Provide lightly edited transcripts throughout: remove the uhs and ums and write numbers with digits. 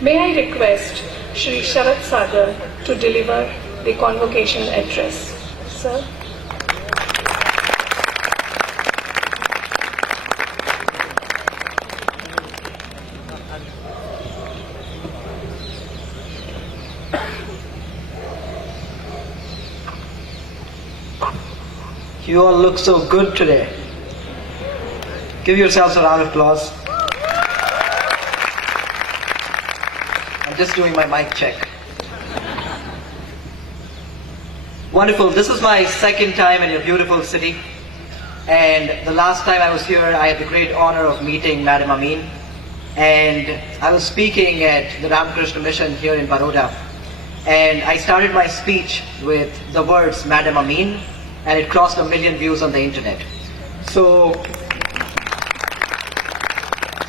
May I request Shri Sharad Sagar to deliver the convocation address. Sir. You all look so good today. Give yourselves a round of applause. I'm just doing my mic check. Wonderful. This is my second time in your beautiful city. And the last time I was here, I had the great honor of meeting Madam Amin. And I was speaking at the Ramakrishna Mission here in Baroda. And I started my speech with the words Madam Amin, and it crossed 1 million views on the internet. So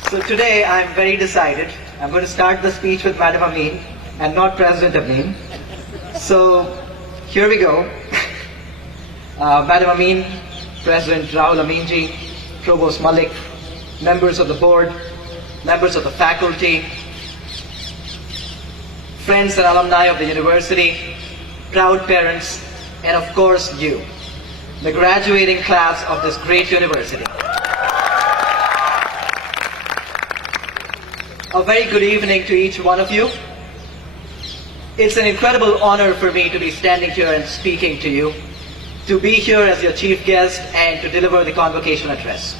today I'm very decided. I'm going to start the speech with Madam Amin and not President Amin. So here we go. Madam Amin, President Rahul Aminji, Provost Malik, members of the board, members of the faculty, friends and alumni of the university, proud parents, and of course you, the graduating class of this great university. A very good evening to each one of you. It's an incredible honor for me to be standing here and speaking to you, to be here as your chief guest and to deliver the convocation address.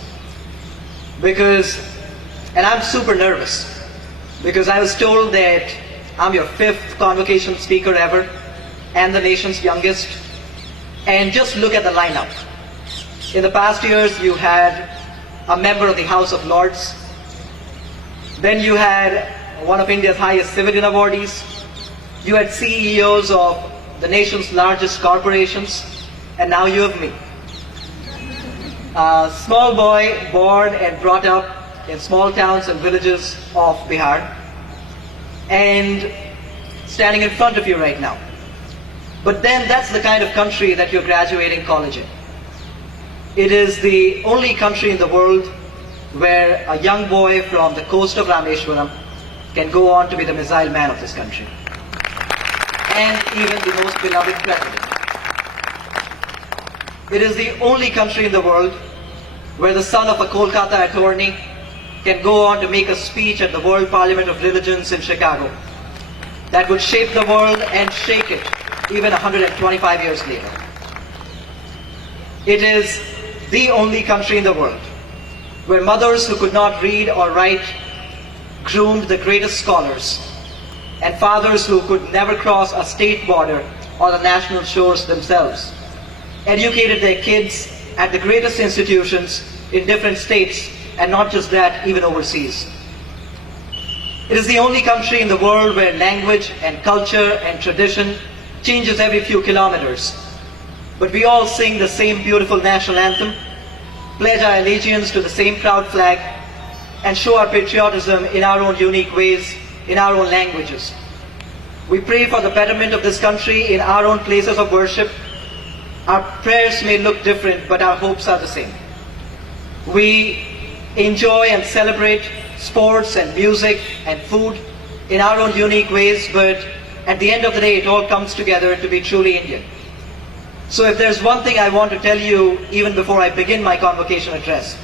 And I'm super nervous, because I was told that I'm your 5th convocation speaker ever and the nation's youngest. And just look at the lineup. In the past years, you had a member of the House of Lords. Then you had one of India's highest civilian awardees. You had CEOs of the nation's largest corporations. And now you have me. A small boy born and brought up in small towns and villages of Bihar. And standing in front of you right now. But then that's the kind of country that you're graduating college in. It is the only country in the world where a young boy from the coast of Rameshwaram can go on to be the missile man of this country. And even the most beloved president. It is the only country in the world where the son of a Kolkata attorney can go on to make a speech at the World Parliament of Religions in Chicago that would shape the world and shake it even 125 years later. It is the only country in the world where mothers who could not read or write groomed the greatest scholars, and fathers who could never cross a state border or the national shores themselves educated their kids at the greatest institutions in different states, and not just that, even overseas. It is the only country in the world where language and culture and tradition changes every few kilometers. But we all sing the same beautiful national anthem, pledge our allegiance to the same proud flag, and show our patriotism in our own unique ways, in our own languages. We pray for the betterment of this country in our own places of worship. Our prayers may look different, but our hopes are the same. We enjoy and celebrate sports and music and food in our own unique ways, but at the end of the day, it all comes together to be truly Indian. So if there's one thing I want to tell you, even before I begin my convocation address,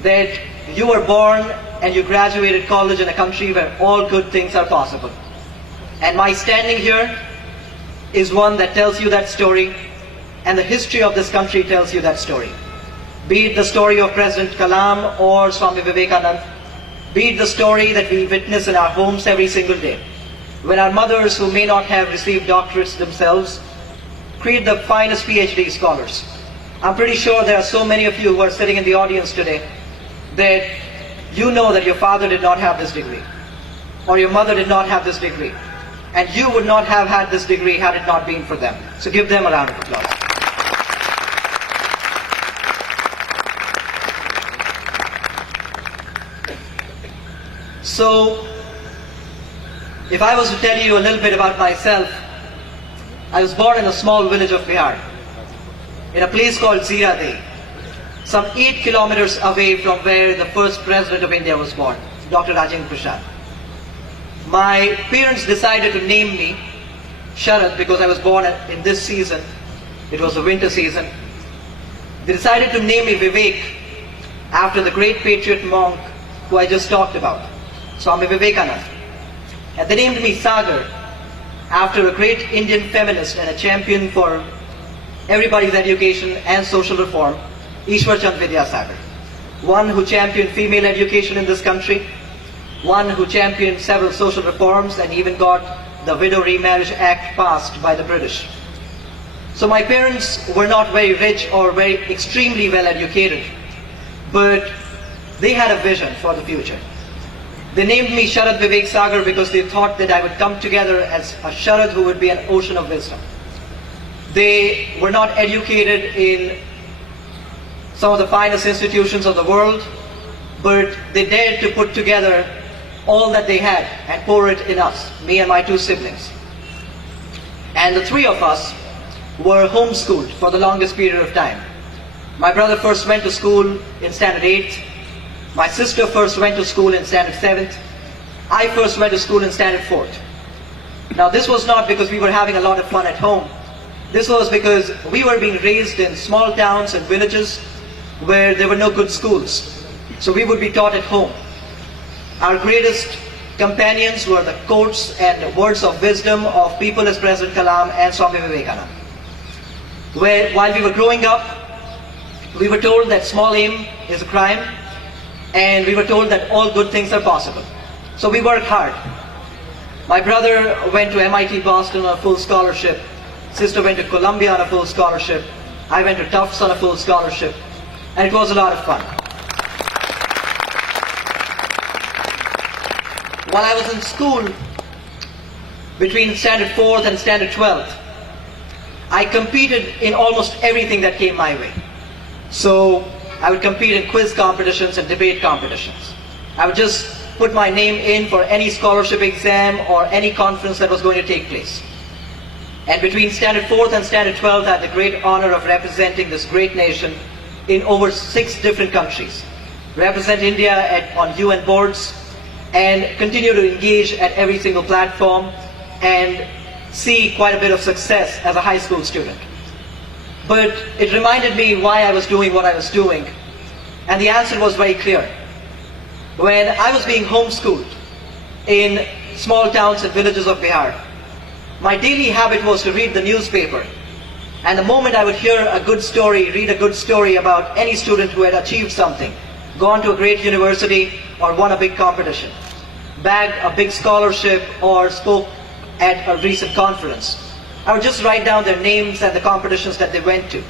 that you were born and you graduated college in a country where all good things are possible. And my standing here is one that tells you that story, and the history of this country tells you that story. Be it the story of President Kalam or Swami Vivekananda, be it the story that we witness in our homes every single day, when our mothers, who may not have received doctorates themselves, create the finest PhD scholars. I'm pretty sure there are so many of you who are sitting in the audience today that you know that your father did not have this degree, or your mother did not have this degree, and you would not have had this degree had it not been for them. So give them a round of applause. So, if I was to tell you a little bit about myself, I was born in a small village of Bihar, in a place called Zirade, some 8 kilometers away from where the first president of India was born, Dr. Rajendra Prasad. My parents decided to name me Sharad because I was born in this season. It was the winter season. They decided to name me Vivek after the great patriot monk who I just talked about, Swami Vivekananda. And they named me Sagar after a great Indian feminist and a champion for everybody's education and social reform, Ishwar Chand Vidyasagar. One who championed female education in this country, one who championed several social reforms and even got the Widow Remarriage Act passed by the British. So my parents were not very rich or very extremely well educated, but they had a vision for the future. They named me Sharad Vivek Sagar because they thought that I would come together as a Sharad who would be an ocean of wisdom. They were not educated in some of the finest institutions of the world, but they dared to put together all that they had and pour it in us, me and my two siblings. And the three of us were homeschooled for the longest period of time. My brother first went to school in standard 8th. My sister first went to school in standard 7th. I first went to school in standard 4th. Now this was not because we were having a lot of fun at home. This was because we were being raised in small towns and villages where there were no good schools. So we would be taught at home. Our greatest companions were the quotes and words of wisdom of people as President Kalam and Swami Vivekananda. While we were growing up, we were told that small aim is a crime, and we were told that all good things are possible. So we worked hard. My brother went to MIT Boston on a full scholarship. Sister went to Columbia on a full scholarship. I went to Tufts on a full scholarship. And it was a lot of fun. While I was in school, between standard 4th and standard 12th, I competed in almost everything that came my way. So I would compete in quiz competitions and debate competitions. I would just put my name in for any scholarship exam or any conference that was going to take place. And between standard 4th and standard 12th, I had the great honor of representing this great nation in over 6 different countries. Represent India on UN boards and continue to engage at every single platform and see quite a bit of success as a high school student. But it reminded me why I was doing what I was doing. And the answer was very clear. When I was being homeschooled in small towns and villages of Bihar, my daily habit was to read the newspaper. And the moment I would hear a good story, read a good story about any student who had achieved something, gone to a great university or won a big competition, bagged a big scholarship or spoke at a recent conference, I would just write down their names and the competitions that they went to.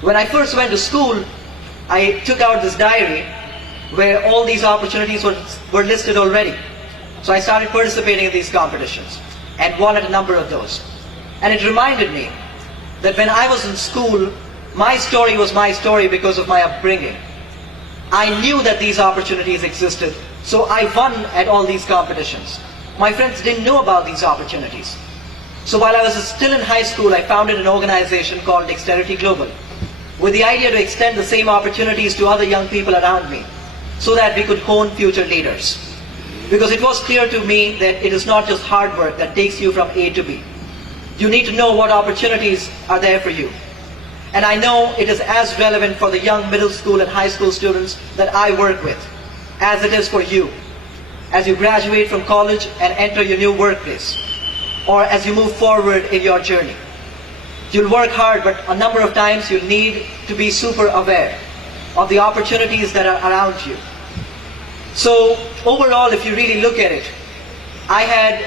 When I first went to school, I took out this diary where all these opportunities were listed already. So I started participating in these competitions and won at a number of those. And it reminded me that when I was in school, my story was my story because of my upbringing. I knew that these opportunities existed, so I won at all these competitions. My friends didn't know about these opportunities. So while I was still in high school, I founded an organization called Dexterity Global, with the idea to extend the same opportunities to other young people around me, so that we could hone future leaders. Because it was clear to me that it is not just hard work that takes you from A to B. You need to know what opportunities are there for you. And I know it is as relevant for the young middle school and high school students that I work with, as it is for you, as you graduate from college and enter your new workplace, or as you move forward in your journey. You'll work hard, but a number of times you need to be super aware of the opportunities that are around you. So overall, if you really look at it, I had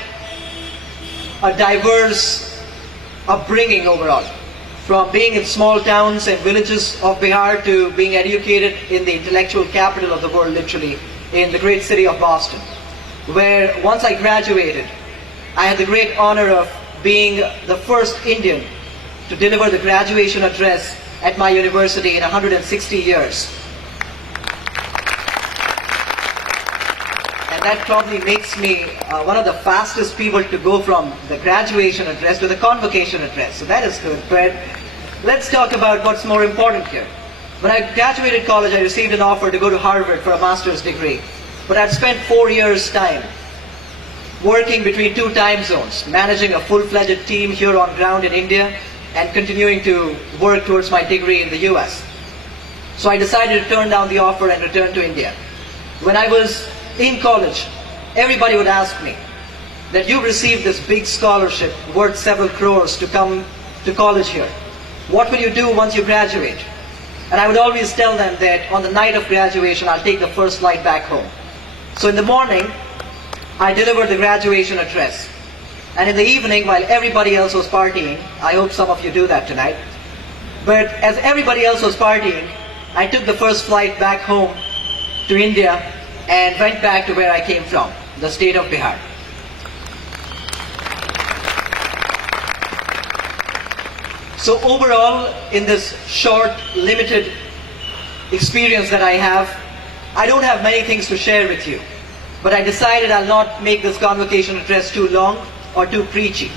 a diverse upbringing overall. From being in small towns and villages of Bihar to being educated in the intellectual capital of the world, literally, in the great city of Boston, where once I graduated, I had the great honor of being the first Indian to deliver the graduation address at my university in 160 years. And that probably makes me one of the fastest people to go from the graduation address to the convocation address. So that is good. But let's talk about what's more important here. When I graduated college, I received an offer to go to Harvard for a master's degree. But I'd spent 4 years' time working between two time zones, managing a full-fledged team here on ground in India, and continuing to work towards my degree in the US. So I decided to turn down the offer and return to India. When I was in college, everybody would ask me that you received this big scholarship worth several crores to come to college here. What will you do once you graduate? And I would always tell them that on the night of graduation, I'll take the first flight back home. So in the morning, I delivered the graduation address. And in the evening, while everybody else was partying, I hope some of you do that tonight, but as everybody else was partying, I took the first flight back home to India and went back to where I came from, the state of Bihar. So overall, in this short, limited experience that I have, I don't have many things to share with you. But I decided I'll not make this convocation address too long or too preachy.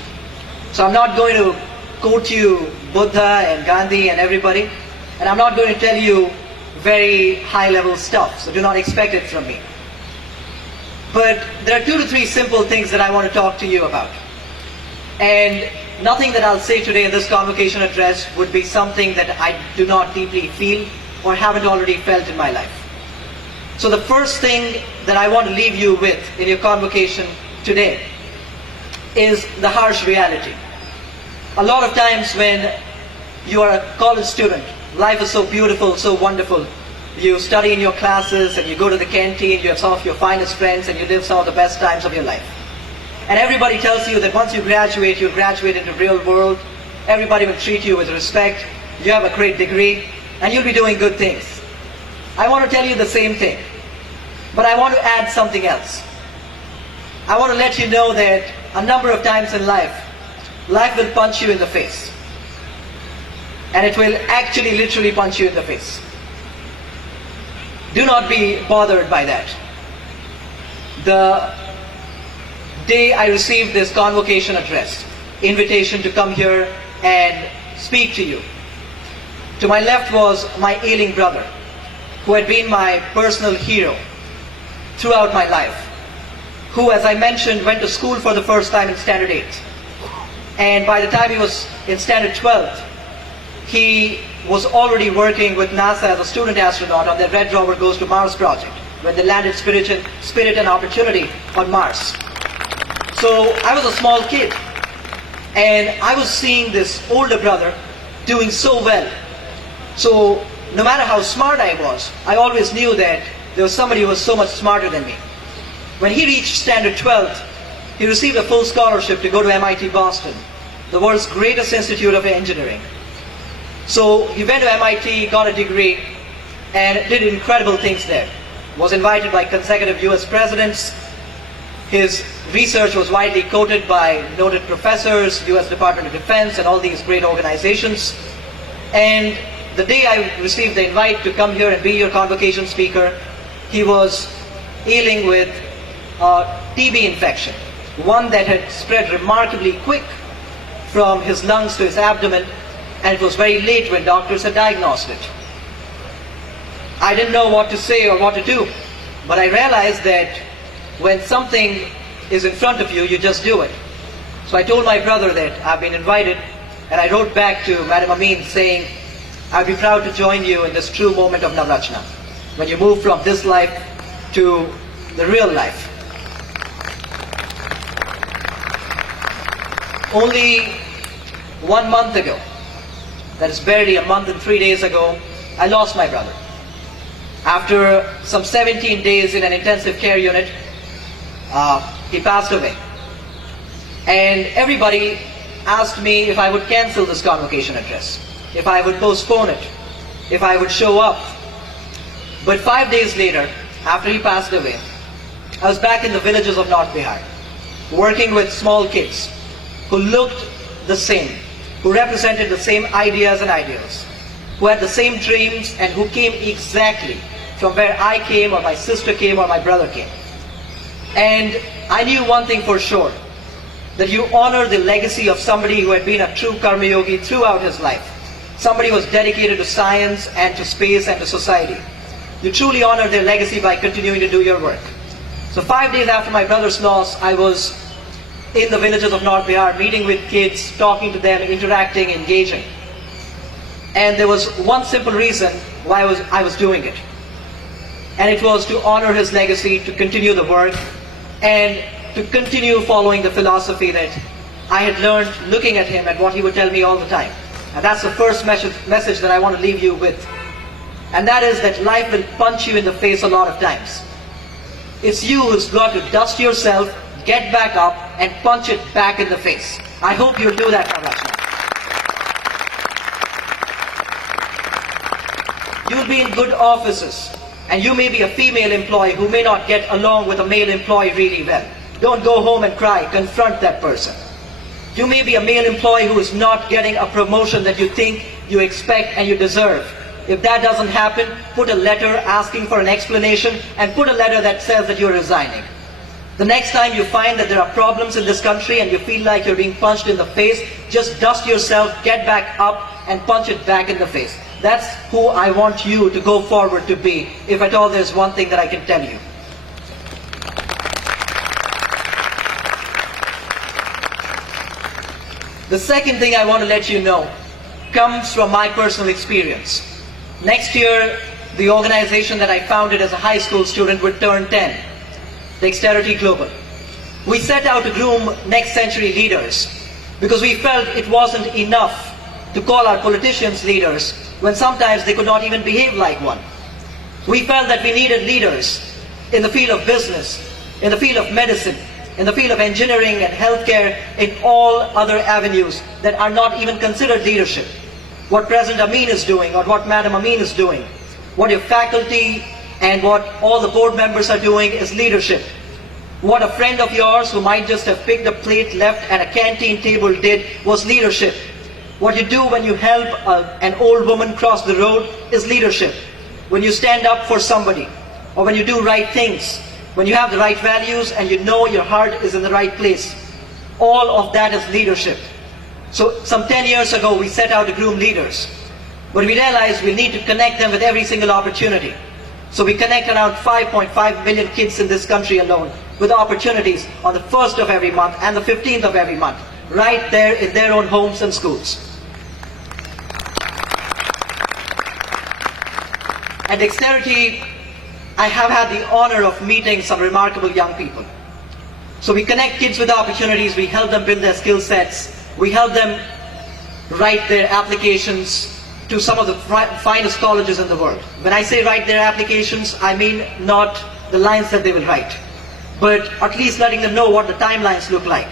So I'm not going to quote you Buddha and Gandhi and everybody, and I'm not going to tell you very high-level stuff, so do not expect it from me. But there are 2 to 3 simple things that I want to talk to you about. And nothing that I'll say today in this convocation address would be something that I do not deeply feel or haven't already felt in my life. So the first thing that I want to leave you with in your convocation today is the harsh reality. A lot of times when you are a college student, life is so beautiful, so wonderful. You study in your classes and you go to the canteen, you have some of your finest friends and you live some of the best times of your life. And everybody tells you that once you graduate into the real world, everybody will treat you with respect, you have a great degree, and you'll be doing good things. I want to tell you the same thing, but I want to add something else. I want to let you know that a number of times in life will punch you in the face. And it will actually literally punch you in the face. Do not be bothered by that. The day I received this convocation address, invitation to come here and speak to you, to my left was my ailing brother, who had been my personal hero throughout my life, who, as I mentioned, went to school for the first time in Standard 8. And by the time he was in Standard 12, he was already working with NASA as a student astronaut on the Red Rover Goes to Mars project, when they landed Spirit and Opportunity on Mars. So I was a small kid, and I was seeing this older brother doing so well. So no matter how smart I was, I always knew that there was somebody who was so much smarter than me. When he reached Standard 12, he received a full scholarship to go to MIT Boston, the world's greatest institute of engineering. So he went to MIT, got a degree, and did incredible things there. Was invited by consecutive US presidents. His research was widely quoted by noted professors, US Department of Defense, and all these great organizations. And the day I received the invite to come here and be your convocation speaker, he was ailing with a TB infection, one that had spread remarkably quick from his lungs to his abdomen, and it was very late when doctors had diagnosed it. I didn't know what to say or what to do, but I realized that when something is in front of you, you just do it. So I told my brother that I've been invited, and I wrote back to Madam Amin saying, I'd be proud to join you in this true moment of Navrachna, when you move from this life to the real life. Only 1 month ago, that is barely a month and 3 days ago, I lost my brother. After some 17 days in an intensive care unit, he passed away. And everybody asked me if I would cancel this convocation address, if I would postpone it, if I would show up. But 5 days later, after he passed away, I was back in the villages of North Bihar, working with small kids who looked the same, who represented the same ideas and ideals, who had the same dreams, and who came exactly from where I came, or my sister came, or my brother came. And I knew one thing for sure, that you honor the legacy of somebody who had been a true karma yogi throughout his life. Somebody who was dedicated to science and to space and to society. You truly honor their legacy by continuing to do your work. So 5 days after my brother's loss, I was in the villages of North Bihar, meeting with kids, talking to them, interacting, engaging. And there was one simple reason why I was doing it. And it was to honor his legacy, to continue the work, and to continue following the philosophy that I had learned looking at him and what he would tell me all the time. And that's the first message that I want to leave you with. And that is that life will punch you in the face a lot of times. It's you who's got to dust yourself, get back up, and punch it back in the face. I hope you'll do that, Rachna. You'll be in good offices, and you may be a female employee who may not get along with a male employee really well. Don't go home and cry, confront that person. You may be a male employee who is not getting a promotion that you think, you expect, and you deserve. If that doesn't happen, put a letter asking for an explanation, and put a letter that says that you're resigning. The next time you find that there are problems in this country and you feel like you're being punched in the face, just dust yourself, get back up, and punch it back in the face. That's who I want you to go forward to be, if at all there's one thing that I can tell you. The second thing I want to let you know comes from my personal experience. Next year, the organization that I founded as a high school student would turn 10, Dexterity Global. We set out to groom next century leaders because we felt it wasn't enough to call our politicians leaders when sometimes they could not even behave like one. We felt that we needed leaders in the field of business, in the field of medicine, in the field of engineering and healthcare, in all other avenues that are not even considered leadership. What President Amin is doing, or what Madam Amin is doing, what your faculty and what all the board members are doing is leadership. What a friend of yours who might just have picked a plate left at a canteen table did was leadership. What you do when you help an old woman cross the road is leadership. When you stand up for somebody, or when you do right things, when you have the right values and you know your heart is in the right place, all of that is leadership. So some 10 years ago we set out to groom leaders, but we realized we need to connect them with every single opportunity. So we connect around 5.5 million kids in this country alone with opportunities on the 1st of every month and the 15th of every month, right there in their own homes and schools. At Dexterity, I have had the honor of meeting some remarkable young people. So we connect kids with opportunities, we help them build their skill sets, we help them write their applications to some of the finest colleges in the world. When I say write their applications, I mean not the lines that they will write, but at least letting them know what the timelines look like,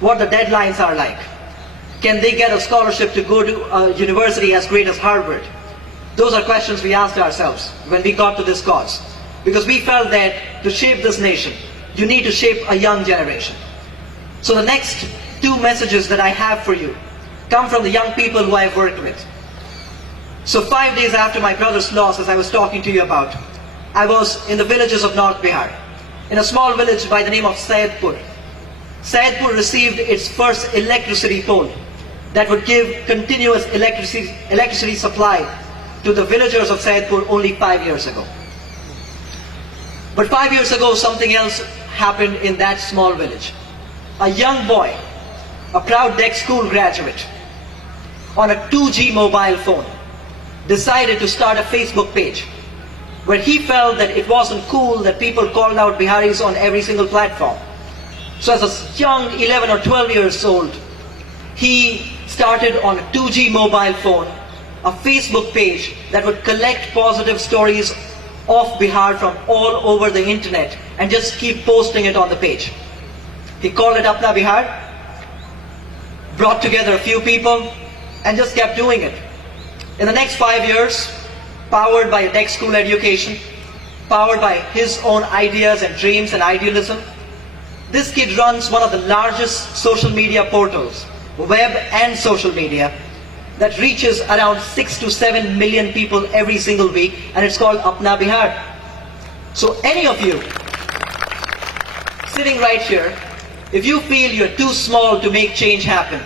what the deadlines are like. Can they get a scholarship to go to a university as great as Harvard? Those are questions we asked ourselves when we got to this cause. Because we felt that to shape this nation, you need to shape a young generation. So the next two messages that I have for you come from the young people who I've worked with. So 5 days after my brother's loss, as I was talking to you about, I was in the villages of North Bihar, in a small village by the name of Saidpur. Saidpur received its first electricity pole that would give continuous electricity supply to the villagers of Saidpur only 5 years ago. But 5 years ago, something else happened in that small village. A young boy, a proud Dex school graduate, on a 2G mobile phone, decided to start a Facebook page where he felt that it wasn't cool that people called out Biharis on every single platform. So as a young 11 or 12 years old, he started on a 2G mobile phone a Facebook page that would collect positive stories of Bihar from all over the internet and just keep posting it on the page. He called it Apna Bihar, brought together a few people, and just kept doing it. In the next 5 years, powered by a Dex school education, powered by his own ideas and dreams and idealism, this kid runs one of the largest social media portals, web and social media, that reaches around 6 to 7 million people every single week, and it's called Apna Bihar. So any of you sitting right here, if you feel you're too small to make change happen,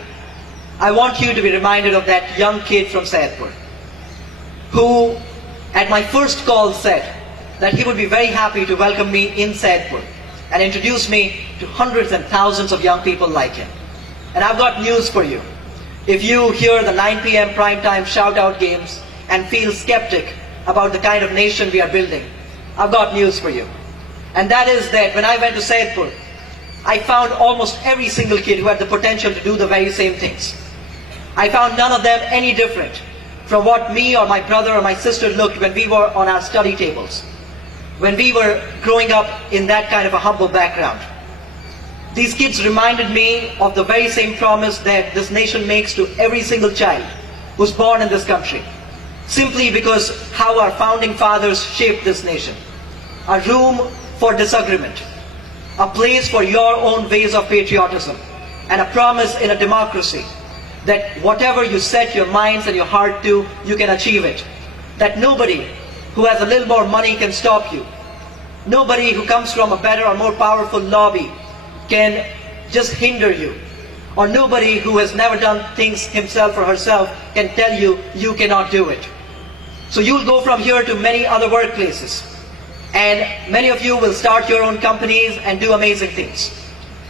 I want you to be reminded of that young kid from Saidpur, who at my first call said that he would be very happy to welcome me in Saidpur. and introduced me to hundreds and thousands of young people like him. And I've got news for you. If you hear the 9 p.m. primetime shout-out games and feel skeptic about the kind of nation we are building, I've got news for you. And that is that when I went to Saidpur, I found almost every single kid who had the potential to do the very same things. I found none of them any different from what me or my brother or my sister looked when we were on our study tables, when we were growing up in that kind of a humble background. These kids reminded me of the very same promise that this nation makes to every single child who's born in this country, simply because how our founding fathers shaped this nation. A room for disagreement, a place for your own ways of patriotism, and a promise in a democracy that whatever you set your minds and your heart to, you can achieve it. That nobody who has a little more money can stop you. Nobody who comes from a better or more powerful lobby can just hinder you. Or nobody who has never done things himself or herself can tell you, you cannot do it. So you'll go from here to many other workplaces. And many of you will start your own companies and do amazing things.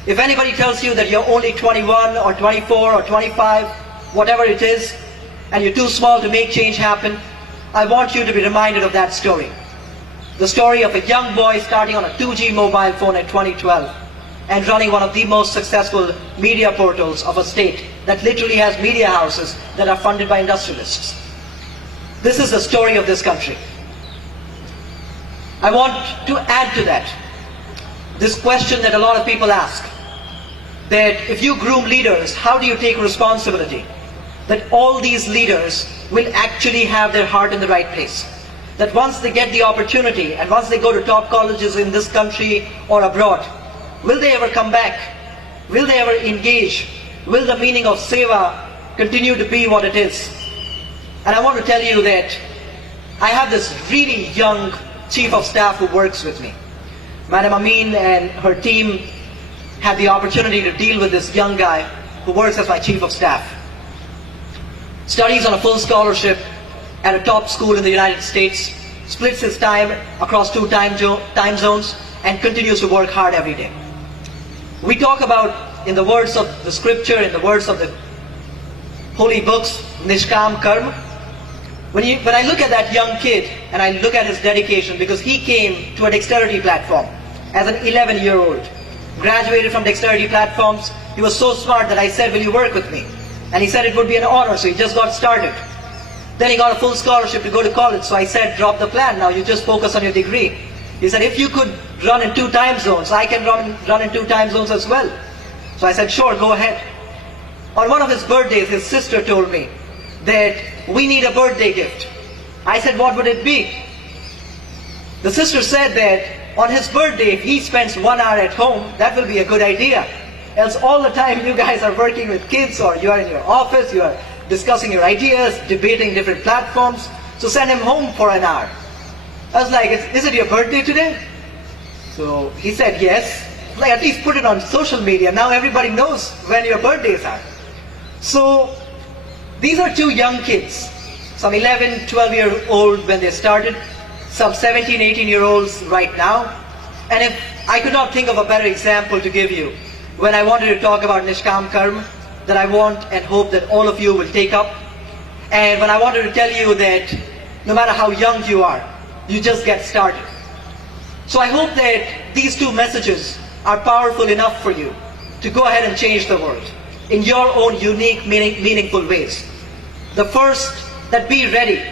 If anybody tells you that you're only 21 or 24 or 25, whatever it is, and you're too small to make change happen, I want you to be reminded of that story. The story of a young boy starting on a 2G mobile phone in 2012 and running one of the most successful media portals of a state that literally has media houses that are funded by industrialists. This is the story of this country. I want to add to that this question that a lot of people ask, that if you groom leaders, how do you take responsibility that all these leaders will actually have their heart in the right place? That once they get the opportunity and once they go to top colleges in this country or abroad, will they ever come back? Will they ever engage? Will the meaning of seva continue to be what it is? And I want to tell you that I have this really young chief of staff who works with me. Madam Amin and her team had the opportunity to deal with this young guy who works as my chief of staff. Studies on a full scholarship at a top school in the United States, splits his time across 2 time zones, and continues to work hard every day. We talk about, in the words of the scripture, in the words of the holy books, Nishkam Karma. When I look at that young kid and I look at his dedication, because he came to a dexterity platform as an 11-year-old, graduated from dexterity platforms. He was so smart that I said, will you work with me? And he said it would be an honor, so he just got started. Then he got a full scholarship to go to college, so I said, drop the plan, now you just focus on your degree. He said, if you could run in 2 time zones, I can run in 2 time zones as well. So I said, sure, go ahead. On one of his birthdays, his sister told me that we need a birthday gift. I said, what would it be? The sister said that on his birthday, if he spends 1 hour at home, that will be a good idea. Else all the time you guys are working with kids, or you are in your office, you are discussing your ideas, debating different platforms, so send him home for 1 hour. I was like, is it your birthday today? So he said yes. Like, at least put it on social media, now everybody knows when your birthdays are. So these are 2 young kids, some 11, 12-year-old when they started, some 17, 18-year-olds right now. And if I could not think of a better example to give you when I wanted to talk about Nishkam Karma, that I want and hope that all of you will take up. And when I wanted to tell you that no matter how young you are, you just get started. So I hope that these 2 messages are powerful enough for you to go ahead and change the world in your own unique, meaningful ways. The first, that be ready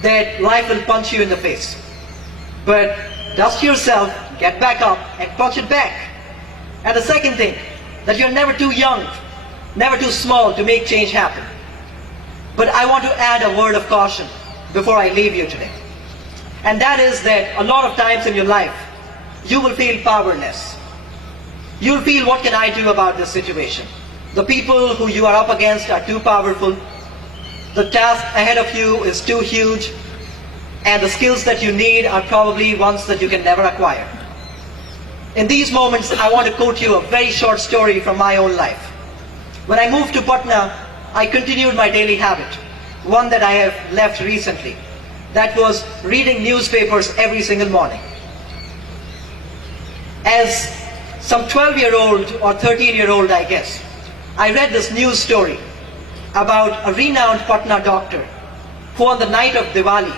that life will punch you in the face. But dust yourself, get back up, and punch it back. And the second thing, that you're never too young, never too small to make change happen. But I want to add a word of caution before I leave you today. And that is that a lot of times in your life, you will feel powerless. You'll feel, what can I do about this situation? The people who you are up against are too powerful. The task ahead of you is too huge. And the skills that you need are probably ones that you can never acquire. In these moments, I want to quote you a very short story from my own life. When I moved to Patna, I continued my daily habit, one that I have left recently. That was reading newspapers every single morning. as some 12-year-old or 13-year-old, I guess, I read this news story about a renowned Patna doctor who on the night of Diwali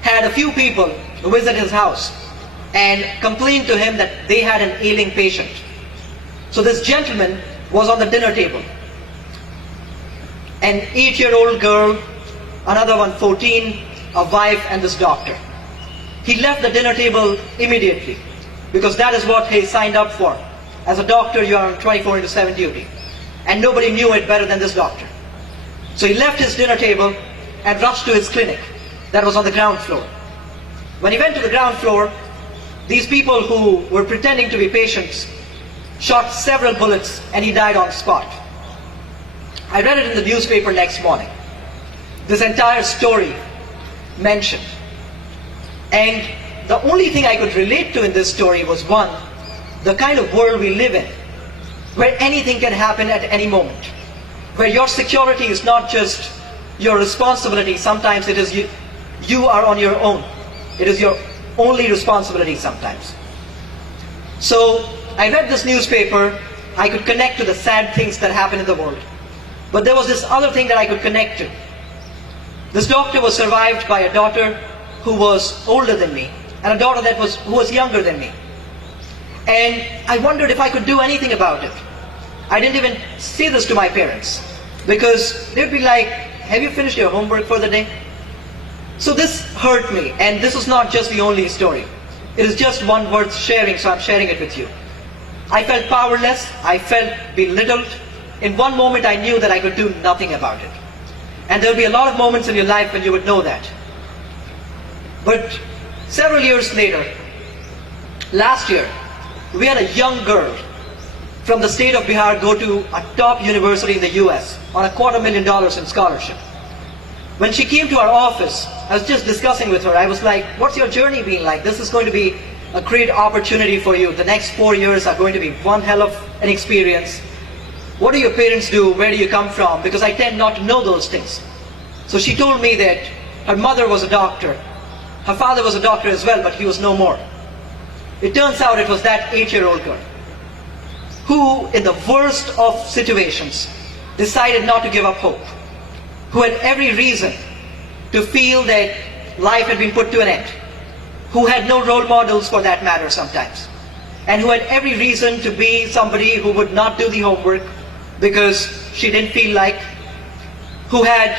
had a few people visit his house and complained to him that they had an ailing patient. So this gentleman was on the dinner table. An 8-year-old girl, another one 14, a wife and this doctor. He left the dinner table immediately because that is what he signed up for. As a doctor, you are on 24/7 duty. And nobody knew it better than this doctor. So he left his dinner table and rushed to his clinic that was on the ground floor. When he went to the ground floor, these people who were pretending to be patients shot several bullets and he died on the spot. I read it in the newspaper next morning. This entire story mentioned. And the only thing I could relate to in this story was one, the kind of world we live in, where anything can happen at any moment, where your security is not just your responsibility, sometimes it is you are on your own. It is your only responsibility sometimes. So I read this newspaper, I could connect to the sad things that happen in the world. But there was this other thing that I could connect to. This doctor was survived by a daughter who was older than me, and a daughter who was younger than me. And I wondered if I could do anything about it. I didn't even say this to my parents, because they'd be like, have you finished your homework for the day? So this hurt me, and this is not just the only story. It is just one worth sharing, so I'm sharing it with you. I felt powerless, I felt belittled. In one moment I knew that I could do nothing about it. And there'll be a lot of moments in your life when you would know that. But several years later, last year, we had a young girl from the state of Bihar go to a top university in the US on $250,000 in scholarship. When she came to our office, I was just discussing with her. I was like, what's your journey been like? This is going to be a great opportunity for you. The next 4 years are going to be one hell of an experience. What do your parents do? Where do you come from? Because I tend not to know those things. So she told me that her mother was a doctor. Her father was a doctor as well, but he was no more. It turns out it was that 8-year-old girl who, in the worst of situations, decided not to give up hope, who had every reason to feel that life had been put to an end, who had no role models for that matter sometimes, and who had every reason to be somebody who would not do the homework because she didn't feel like, who had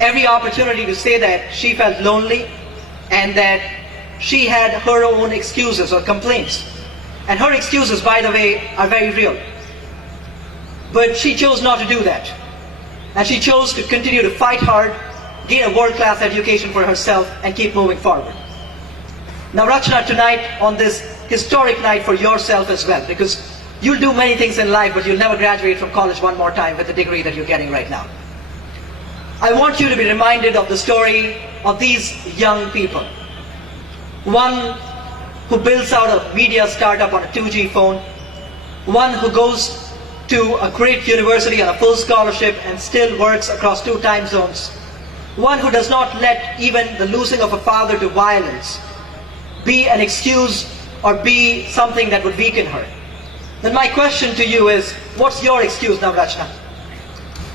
every opportunity to say that she felt lonely and that she had her own excuses or complaints. And her excuses, by the way, are very real. But she chose not to do that. And she chose to continue to fight hard, gain a world-class education for herself, and keep moving forward. Now Rachna, tonight, on this historic night for yourself as well, because you'll do many things in life, but you'll never graduate from college one more time with the degree that you're getting right now. I want you to be reminded of the story of these young people. One who builds out a media startup on a 2G phone. One who goes to a great university on a full scholarship and still works across 2 time zones. One who does not let even the losing of a father to violence be an excuse or be something that would weaken her. Then my question to you is, what's your excuse now, Rachna?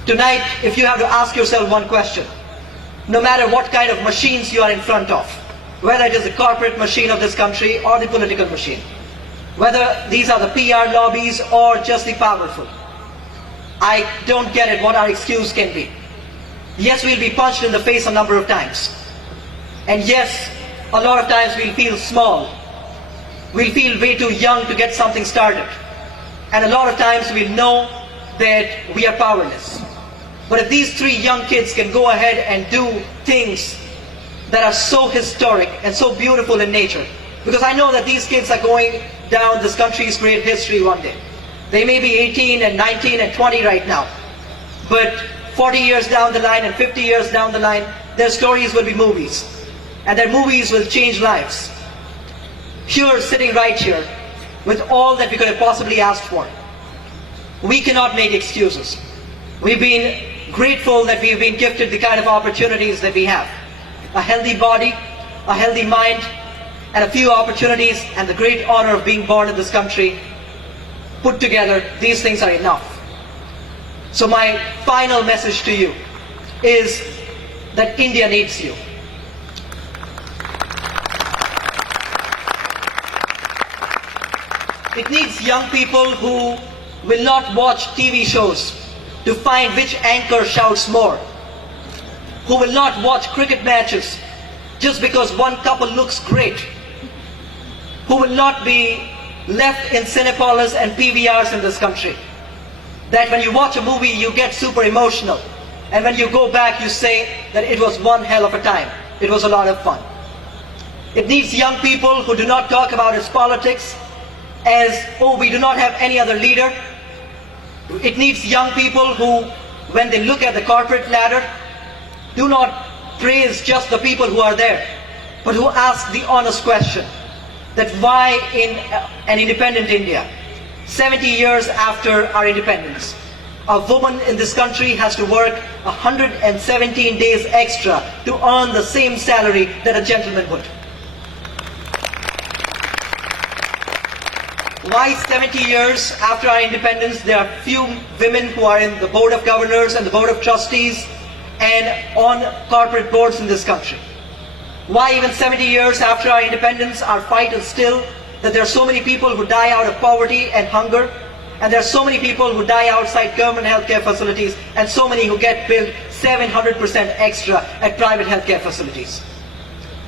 Tonight, if you have to ask yourself one question, no matter what kind of machines you are in front of, whether it is the corporate machine of this country or the political machine, whether these are the PR lobbies or just the powerful, I don't get it what our excuse can be. Yes, we'll be punched in the face a number of times. And yes, a lot of times we'll feel small. We'll feel way too young to get something started. And a lot of times we'll know that we are powerless. But if these 3 young kids can go ahead and do things that are so historic and so beautiful in nature, because I know that these kids are going down this country's great history one day. They may be 18 and 19 and 20 right now, but 40 years down the line and 50 years down the line, their stories will be movies, and their movies will change lives. Here, sitting right here, with all that we could have possibly asked for, we cannot make excuses. We've been grateful that we've been gifted the kind of opportunities that we have. A healthy body, a healthy mind, and a few opportunities and the great honor of being born in this country, put together, these things are enough. So my final message to you is that India needs you. It needs young people who will not watch TV shows to find which anchor shouts more, who will not watch cricket matches just because one couple looks great, who will not be left in Cinepolis and PVRs in this country. That when you watch a movie you get super emotional, and when you go back you say that it was one hell of a time, it was a lot of fun. It needs young people who do not talk about its politics as, oh, we do not have any other leader. It needs young people who, when they look at the corporate ladder, do not praise just the people who are there, but who ask the honest question, that why in an independent India, 70 years after our independence, a woman in this country has to work 117 days extra to earn the same salary that a gentleman would. Why 70 years after our independence there are few women who are in the board of governors and the board of trustees and on corporate boards in this country? Why even 70 years after our independence our fight is still that there are so many people who die out of poverty and hunger, and there are so many people who die outside government healthcare facilities, and so many who get billed 700% extra at private healthcare facilities?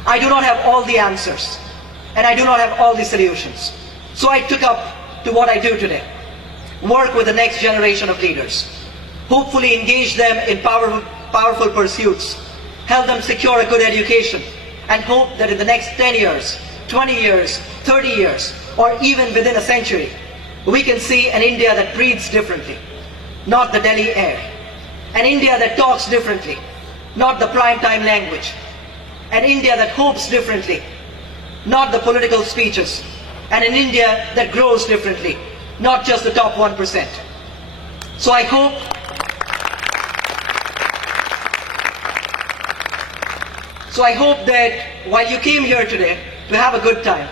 I do not have all the answers, and I do not have all the solutions. So I took up to what I do today. Work with the next generation of leaders. Hopefully engage them in powerful pursuits. Help them secure a good education. And hope that in the next 10 years, 20 years, 30 years, or even within a century, we can see an India that breathes differently, not the Delhi air. An India that talks differently, not the prime time language. An India that hopes differently, not the political speeches. And an India that grows differently, not just the top 1%. So I hope that while you came here today to have a good time,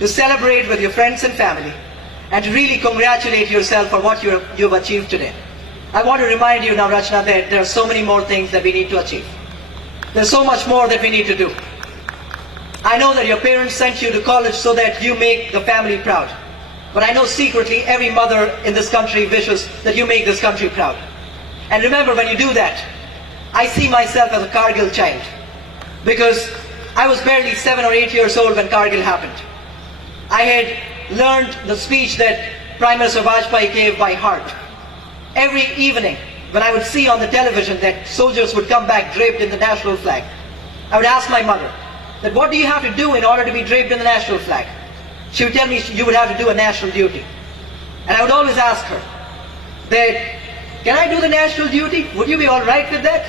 to celebrate with your friends and family, and to really congratulate yourself for what you've achieved today, I want to remind you now, Rachna, that there are so many more things that we need to achieve. There's so much more that we need to do. I know that your parents sent you to college so that you make the family proud. But I know secretly every mother in this country wishes that you make this country proud. And remember, when you do that, I see myself as a Kargil child. Because I was barely 7 or 8 years old when Kargil happened. I had learned the speech that Prime Minister Vajpayee gave by heart. Every evening, when I would see on the television that soldiers would come back draped in the national flag, I would ask my mother, that what do you have to do in order to be draped in the national flag? She would tell me you would have to do a national duty. And I would always ask her that, can I do the national duty? Would you be all right with that?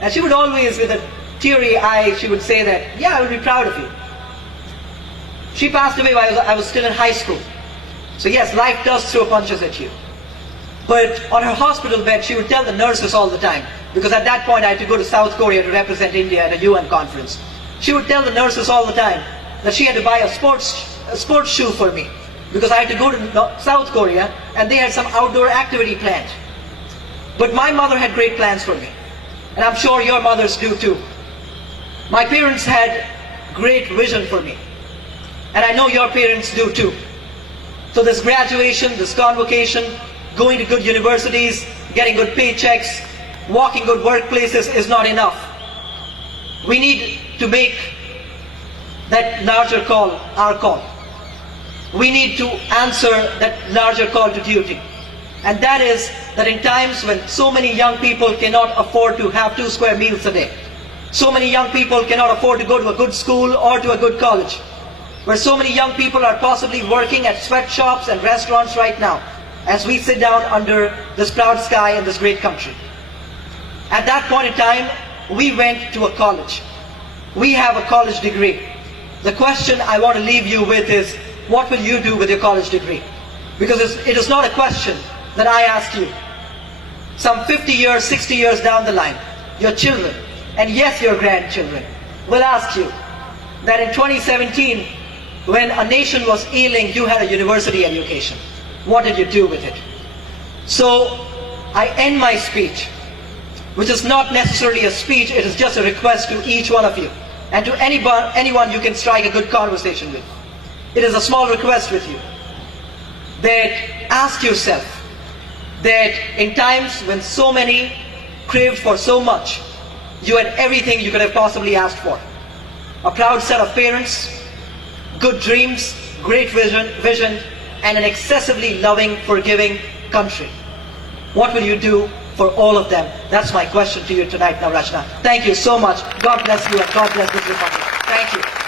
And she would always, with a teary eye, she would say that, yeah, I will be proud of you. She passed away while I was still in high school. So yes, life does throw punches at you. But on her hospital bed, she would tell the nurses all the time, because at that point I had to go to South Korea to represent India at a UN conference. She would tell the nurses all the time that she had to buy a sports shoe for me, because I had to go to South Korea and they had some outdoor activity planned. But my mother had great plans for me, and I'm sure your mothers do too. My parents had great vision for me, and I know your parents do too. So this graduation, this convocation, going to good universities, getting good paychecks, walking good workplaces is not enough. We need to make that larger call our call. We need to answer that larger call to duty. And that is that in times when so many young people cannot afford to have 2 square meals a day, so many young people cannot afford to go to a good school or to a good college, where so many young people are possibly working at sweatshops and restaurants right now, as we sit down under this proud sky in this great country. At that point in time, we went to a college. We have a college degree. The question I want to leave you with is, what will you do with your college degree? Because it is not a question that I ask you. Some 50 years, 60 years down the line, your children, and yes, your grandchildren, will ask you, that in 2017, when a nation was ailing, you had a university education. What did you do with it? So I end my speech, which is not necessarily a speech, it is just a request to each one of you, and to anyone you can strike a good conversation with. It is a small request with you, that ask yourself, that in times when so many craved for so much, you had everything you could have possibly asked for. A proud set of parents, good dreams, great vision, and an excessively loving, forgiving country. What will you do for all of them? That's my question to you tonight, Navrachna. Thank you so much. God bless you and God bless this republic. Thank you.